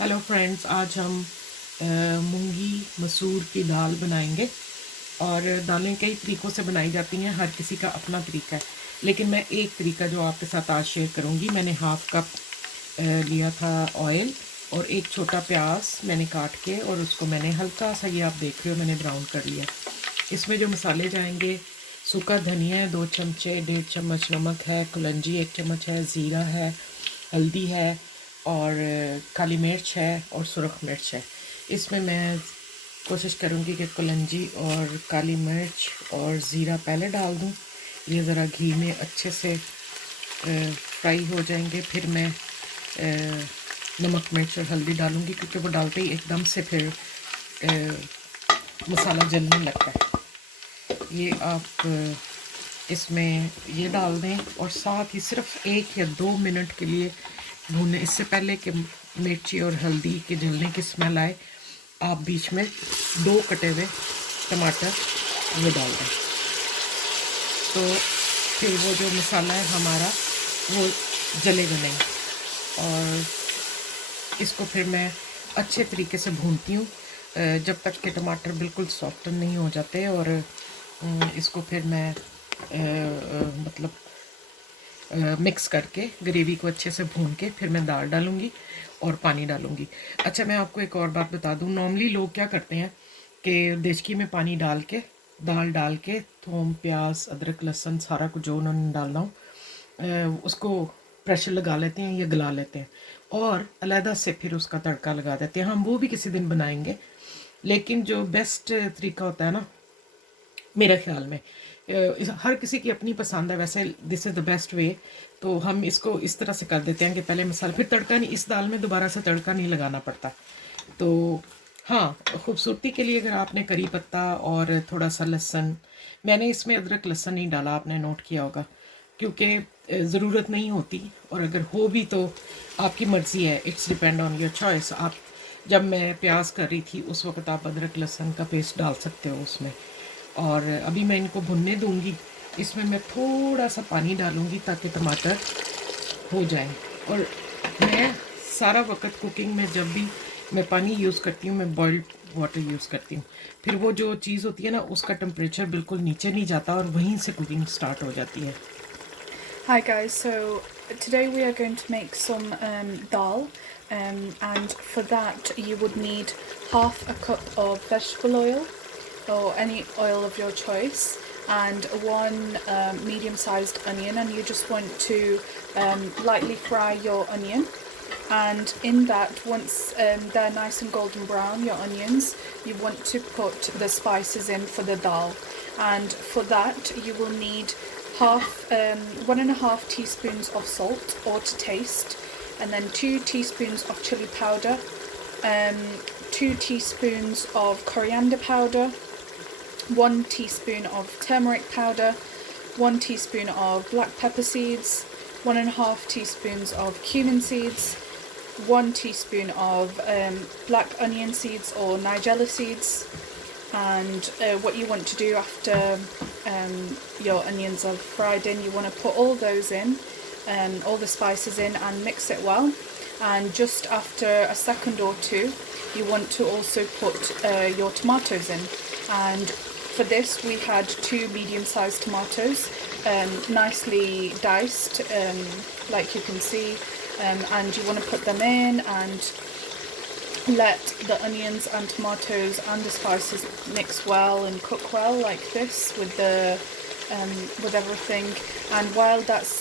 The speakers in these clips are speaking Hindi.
हेलो फ्रेंड्स, आज हम मूंगी मसूर की दाल बनाएंगे। और दालें कई तरीक़ों से बनाई जाती हैं, हर किसी का अपना तरीका है। लेकिन मैं एक तरीका जो आपके साथ आज शेयर करूंगी। मैंने हाफ़ कप लिया था ऑयल, और एक छोटा प्याज मैंने काट के और उसको मैंने हल्का सा, ये आप देख रहे हो, मैंने ब्राउन कर लिया। इसमें जो मसाले जाएंगे, सूखा धनिया है 2 चमचे, 1.5 चम्मच नमक है, कलौंजी 1 चम्मच है, ज़ीरा है, हल्दी है, और काली मिर्च है और सुरख मिर्च है। इसमें मैं कोशिश करूँगी कि कलौंजी और काली मिर्च और ज़ीरा पहले डाल दूँ। ये ज़रा घी में अच्छे से फ्राई हो जाएंगे। फिर मैं नमक मिर्च और हल्दी डालूँगी, क्योंकि वो डालते ही एकदम से फिर मसाला जलने लगता है। ये आप इसमें ये डाल दें, और साथ ही सिर्फ 1 या 2 मिनट के लिए भूनें। इससे पहले कि मिर्ची और हल्दी के जलने की स्मेल आए, आप बीच में 2 कटे हुए टमाटर वो डाल दें। तो फिर वो जो मसाला है हमारा, वो जलेगा नहीं। और इसको फिर मैं अच्छे तरीके से भूनती हूँ जब तक कि टमाटर बिल्कुल सॉफ्टन नहीं हो जाते। और इसको फिर मैं मतलब मिक्स करके ग्रेवी को अच्छे से भून के फिर मैं दाल डालूँगी और पानी डालूँगी। अच्छा, मैं आपको एक और बात बता दूँ। नॉर्मली लोग क्या करते हैं कि देचकी में पानी डाल के, दाल डाल के, थूम प्याज अदरक लहसुन सारा कुछ जो उन्होंने डालना हो उसको प्रेशर लगा लेते हैं या गला लेते हैं, और अलहदा से फिर उसका तड़का लगा देते हैं। हम वो भी किसी दिन बनाएंगे। लेकिन जो बेस्ट तरीका होता है ना, मेरे ख्याल में, हर किसी की अपनी पसंद है, वैसे this is the best way. तो हम इसको इस तरह से कर देते हैं कि पहले मसाला, फिर तड़का नहीं, इस दाल में दोबारा से तड़का नहीं लगाना पड़ता। तो हाँ, खूबसूरती के लिए अगर आपने करी पत्ता और थोड़ा सा लहसुन, मैंने इसमें अदरक लहसुन नहीं डाला, आपने नोट किया होगा, क्योंकि ज़रूरत नहीं होती। और अगर हो भी तो आपकी मर्ज़ी है, it's depend on your choice. आप जब मैं प्याज कर रही थी उस वक्त आप अदरक लहसुन का पेस्ट डाल सकते हो उसमें। और अभी मैं इनको भुनने दूंगी। इसमें मैं थोड़ा सा पानी डालूंगी ताकि टमाटर हो जाए। और मैं सारा वक्त कुकिंग में जब भी मैं पानी यूज़ करती हूँ, मैं बॉइल्ड वाटर यूज़ करती हूँ। फिर वो जो चीज़ होती है ना, उसका टेम्परेचर बिल्कुल नीचे नहीं जाता और वहीं से कुकिंग स्टार्ट हो जाती है। Hi guys, so today we are going to make some dal, and for that you would need half a cup of vegetable oil or any oil of your choice, and one medium-sized onion, and you just want to lightly fry your onion. And in that, once they're nice and golden brown, your onions, you want to put the spices in for the dal. And for that you will need 1.5 teaspoons of salt or to taste, and then 2 teaspoons of chili powder, 2 teaspoons of coriander powder, 1 teaspoon of turmeric powder, 1 teaspoon of black pepper seeds, 1.5 teaspoons of cumin seeds, 1 teaspoon of black onion seeds or nigella seeds. And what you want to do after your onions are fried in, you want to put all those in, all the spices in, and mix it well. And just after a second or two, you want to also put your tomatoes in. And for this we had 2 medium-sized tomatoes, nicely diced, like you can see, and you want to put them in and let the onions and tomatoes and the spices mix well and cook well like this with the with everything. And while that's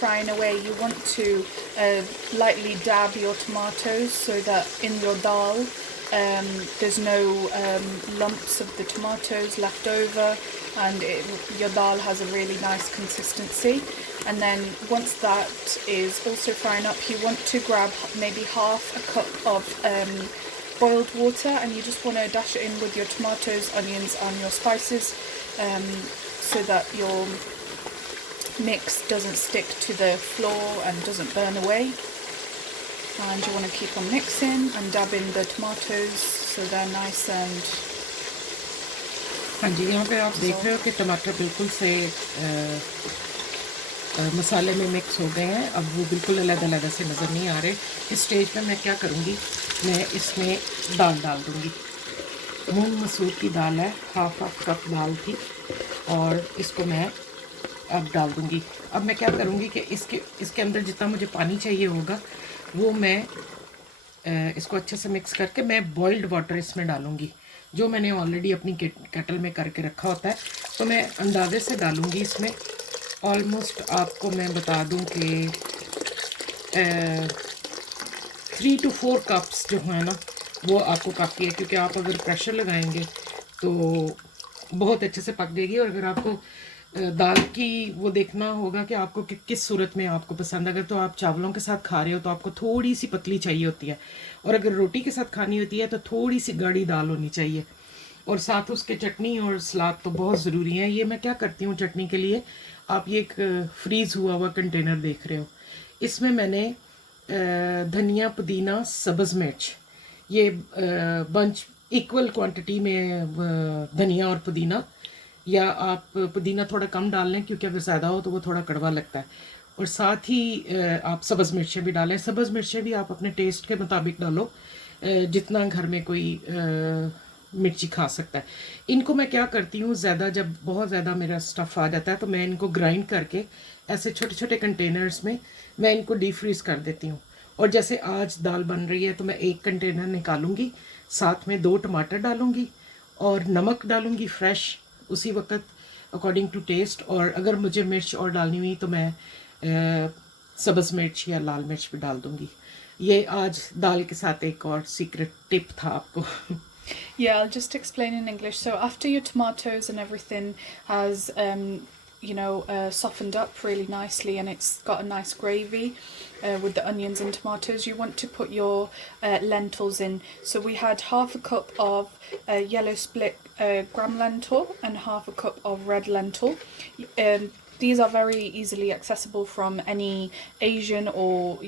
frying away, you want to lightly dab your tomatoes so that in your dal there's no lumps of the tomatoes left over, and your dal has a really nice consistency. And then once that is also frying up, you want to grab maybe half a cup of boiled water, and you just want to dash it in with your tomatoes, onions and your spices, so that your mix doesn't stick to the floor and doesn't burn away. And you want to keep on mixing and dabbing the tomatoes so they're nice and हाँ जी, यहाँ पे आप देख रहे हो कि टमाटर बिल्कुल से मसाले में मिक्स हो गए हैं, अब वो बिल्कुल अलग-अलग से नज़र नहीं आ रहे। इस स्टेज पे मैं क्या करूँगी, मैं इसमें दाल डाल दूँगी। मूंग मसूर की दाल है, हाफ कप दाल थी, और इसको मैं अब डाल दूँगी। अब मैं क्या करूँगी कि इसके अंदर जितना मुझे पानी चाहिए होगा वो मैं इसको अच्छे से मिक्स करके मैं बॉइल्ड वाटर इसमें डालूँगी, जो मैंने ऑलरेडी अपनी केटल में करके रखा होता है। तो मैं अंदाजे से डालूँगी इसमें। ऑलमोस्ट आपको मैं बता दूँ कि 3 to 4 कप्स जो है ना वो आपको काफ़ी है, क्योंकि आप अगर प्रेशर लगाएंगे तो बहुत अच्छे से पक जाएगी। और अगर आपको दाल की वो देखना होगा कि आपको किस सूरत में आपको पसंद, अगर तो आप चावलों के साथ खा रहे हो तो आपको थोड़ी सी पतली चाहिए होती है, और अगर रोटी के साथ खानी होती है तो थोड़ी सी गाढ़ी दाल होनी चाहिए। और साथ उसके चटनी और सलाद तो बहुत ज़रूरी है। ये मैं क्या करती हूँ चटनी के लिए, आप ये एक फ्रीज़ हुआ हुआ कंटेनर देख रहे हो, इसमें मैंने धनिया, पुदीना, सब्ज़ मिर्च, ये बंच इक्वल क्वांटिटी में धनिया और पुदीना, या आप पुदीना थोड़ा कम डाल लें क्योंकि अगर ज़्यादा हो तो वो थोड़ा कड़वा लगता है। और साथ ही आप सब्ज़ मिर्चें भी डालें। सब्ज़ मिर्चें भी आप अपने टेस्ट के मुताबिक डालो, जितना घर में कोई मिर्ची खा सकता है। इनको मैं क्या करती हूँ, ज़्यादा जब बहुत ज़्यादा मेरा स्टफ़ आ जाता है तो मैं इनको ग्राइंड करके ऐसे छोटे छोटे कंटेनर्स में मैं इनको डीप फ्रीज़ कर देती हूँ। और जैसे आज दाल बन रही है तो मैं एक कंटेनर निकालूंगी, साथ में 2 टमाटर डालूंगी और नमक डालूंगी फ्रेश उसी वक्त अकॉर्डिंग टू टेस्ट। और अगर मुझे मिर्च और डालनी हुई तो मैं सब्ज़ मिर्च या लाल मिर्च भी डाल दूंगी। ये आज दाल के साथ एक और सीक्रेट टिप था आपको। Yeah, I'll just explain in English. So after your tomatoes and everything has, softened up really nicely and it's got a nice gravy with the onions and tomatoes, you want to put your lentils in. So we had half a cup of yellow split gram lentil and half a cup of red lentil. These are very easily accessible from any Asian or,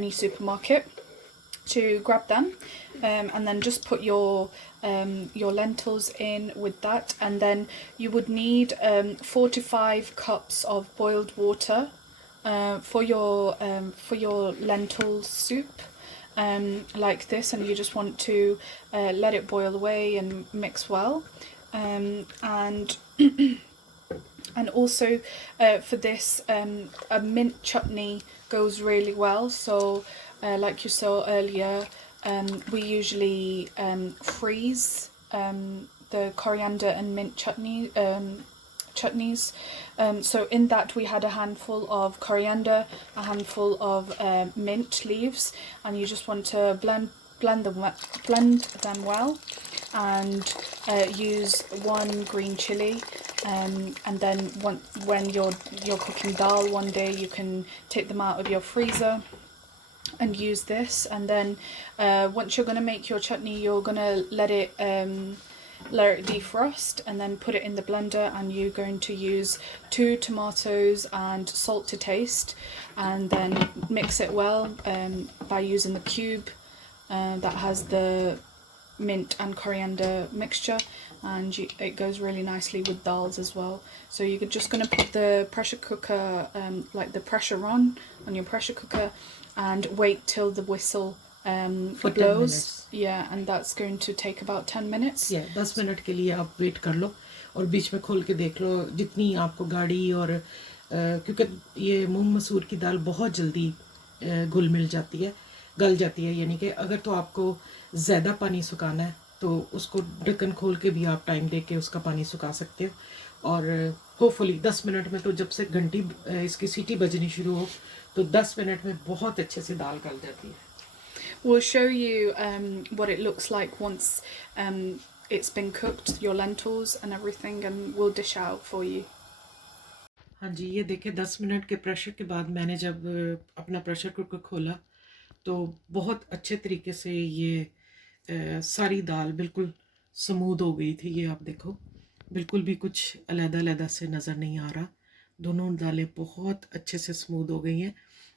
any supermarket. To grab them, and then just put your lentils in with that, and then you would need 4 to 5 cups of boiled water for your lentil soup, like this, and you just want to let it boil away and mix well, and and also for this a mint chutney goes really well. So like you saw earlier, we usually freeze the coriander and mint chutneys. So in that we had a handful of coriander, a handful of mint leaves, and you just want to blend them well, and use 1 green chili. And then when you're cooking dal one day, you can take them out of your freezer and use this. And then once you're going to make your chutney, you're going to let it defrost and then put it in the blender, and you're going to use 2 tomatoes and salt to taste, and then mix it well by using the cube that has the mint and coriander mixture, and it goes really nicely with dals as well. So you're just going to put the pressure cooker, like the pressure on your pressure cooker, and wait till the whistle For 10 blows. minutes. Yeah, and that's going to take about 10 minutes. 10 minute के लिए आप वेट कर लो और बीच में खोल के देख लो जितनी आपको गाढ़ी और क्योंकि ये मूंग मसूर की दाल बहुत जल्दी घुल मिल जाती है, गल जाती है। यानी कि अगर तो आपको ज़्यादा पानी सुखाना है तो उसको ढक्कन खोल के भी आप टाइम दे के उसका पानी सुखा सकते हो। और होपफुली 10 मिनट में तो जब से घंटी इसकी सीटी बजनी शुरू हो तो 10 मिनट में बहुत अच्छे से दाल गल जाती है। We'll show you what it looks like once it's been cooked, your lentils and everything, and we'll dish out for you. हाँ जी, ये देखें 10 मिनट के प्रेशर के बाद मैंने जब अपना प्रेशर कुकर खोला तो बहुत अच्छे तरीके से ये सारी दाल बिल्कुल स्मूथ हो गई थी। ये आप देखो बिल्कुल भी कुछ अलग-अलग से नज़र नहीं आ रहा, दोनों दालें बहुत अच्छे से स्मूथ हो गई हैं।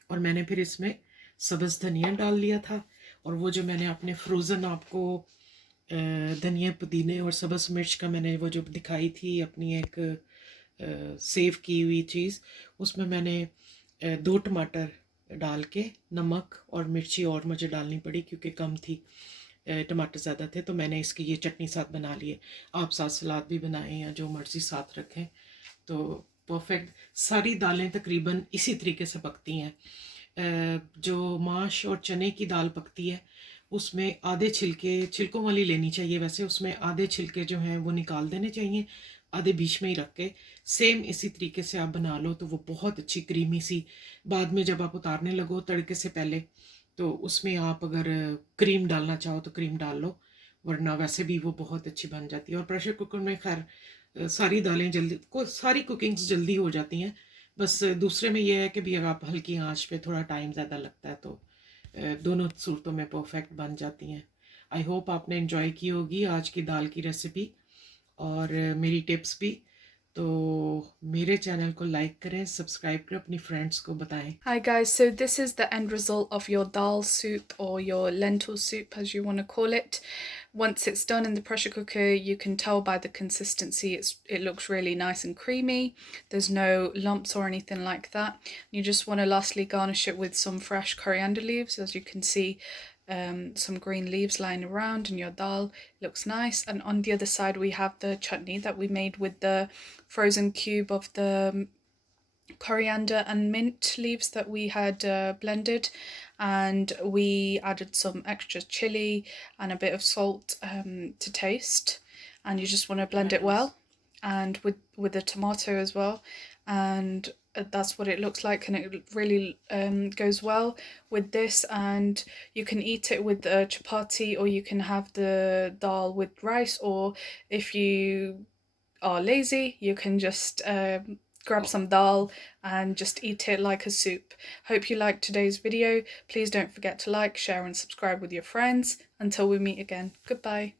और मैंने फिर इसमें सब्ज़ धनिया डाल लिया था, और वो जो मैंने अपने फ्रोज़न आपको धनिया, पुदीने और सब्ज़ मिर्च का मैंने वो जो दिखाई थी अपनी एक सेव की हुई चीज़, उसमें मैंने 2 टमाटर डाल के नमक और मिर्ची और मुझे डालनी पड़ी क्योंकि कम थी, टमाटर ज़्यादा थे, तो मैंने इसकी ये चटनी साथ बना ली है। आप साथ सलाद भी बनाएं या जो मर्ज़ी साथ रखें, तो परफेक्ट। सारी दालें तकरीबन इसी तरीके से पकती हैं। जो माश और चने की दाल पकती है उसमें आधे छिलकों वाली लेनी चाहिए, वैसे उसमें आधे छिलके जो हैं वो निकाल देने चाहिए, आधे बीच में ही रख के। सेम इसी तरीके से आप बना लो तो वो बहुत अच्छी क्रीमी सी, बाद में जब आप उतारने लगो तड़के से पहले, तो उसमें आप अगर क्रीम डालना चाहो तो क्रीम डाल लो, वरना वैसे भी वो बहुत अच्छी बन जाती है। और प्रेशर कुकर में खैर सारी दालें जल्दी सारी कुकिंग्स जल्दी हो जाती हैं। बस दूसरे में ये है कि भी अगर आप हल्की आंच पे थोड़ा टाइम ज़्यादा लगता है, तो दोनों सूरतों में परफेक्ट बन जाती हैं। आई होप आपने एंजॉय की होगी आज की दाल की रेसिपी और मेरी टिप्स भी। तो मेरे चैनल को लाइक करें, सब्सक्राइब करें, अपनी फ्रेंड्स को बताएं। Hi guys, so this is the end result of your dal soup or your lentil soup as you want to call it. Once it's done in the pressure cooker, you can tell by the consistency it looks really nice and creamy. There's no lumps or anything like that. You just want to lastly garnish it with some fresh coriander leaves. As you can see, some green leaves lying around and your dal looks nice. And on the other side we have the chutney that we made with the frozen cube of the coriander and mint leaves that we had blended, and we added some extra chili and a bit of salt to taste, and you just want to blend it well, and with the tomato as well, and that's what it looks like, and it really goes well with this. And you can eat it with a chapati, or you can have the dal with rice, or if you are lazy you can just grab some dal and just eat it like a soup. Hope you liked today's video. Please don't forget to like, share and subscribe with your friends. Until we meet again, goodbye.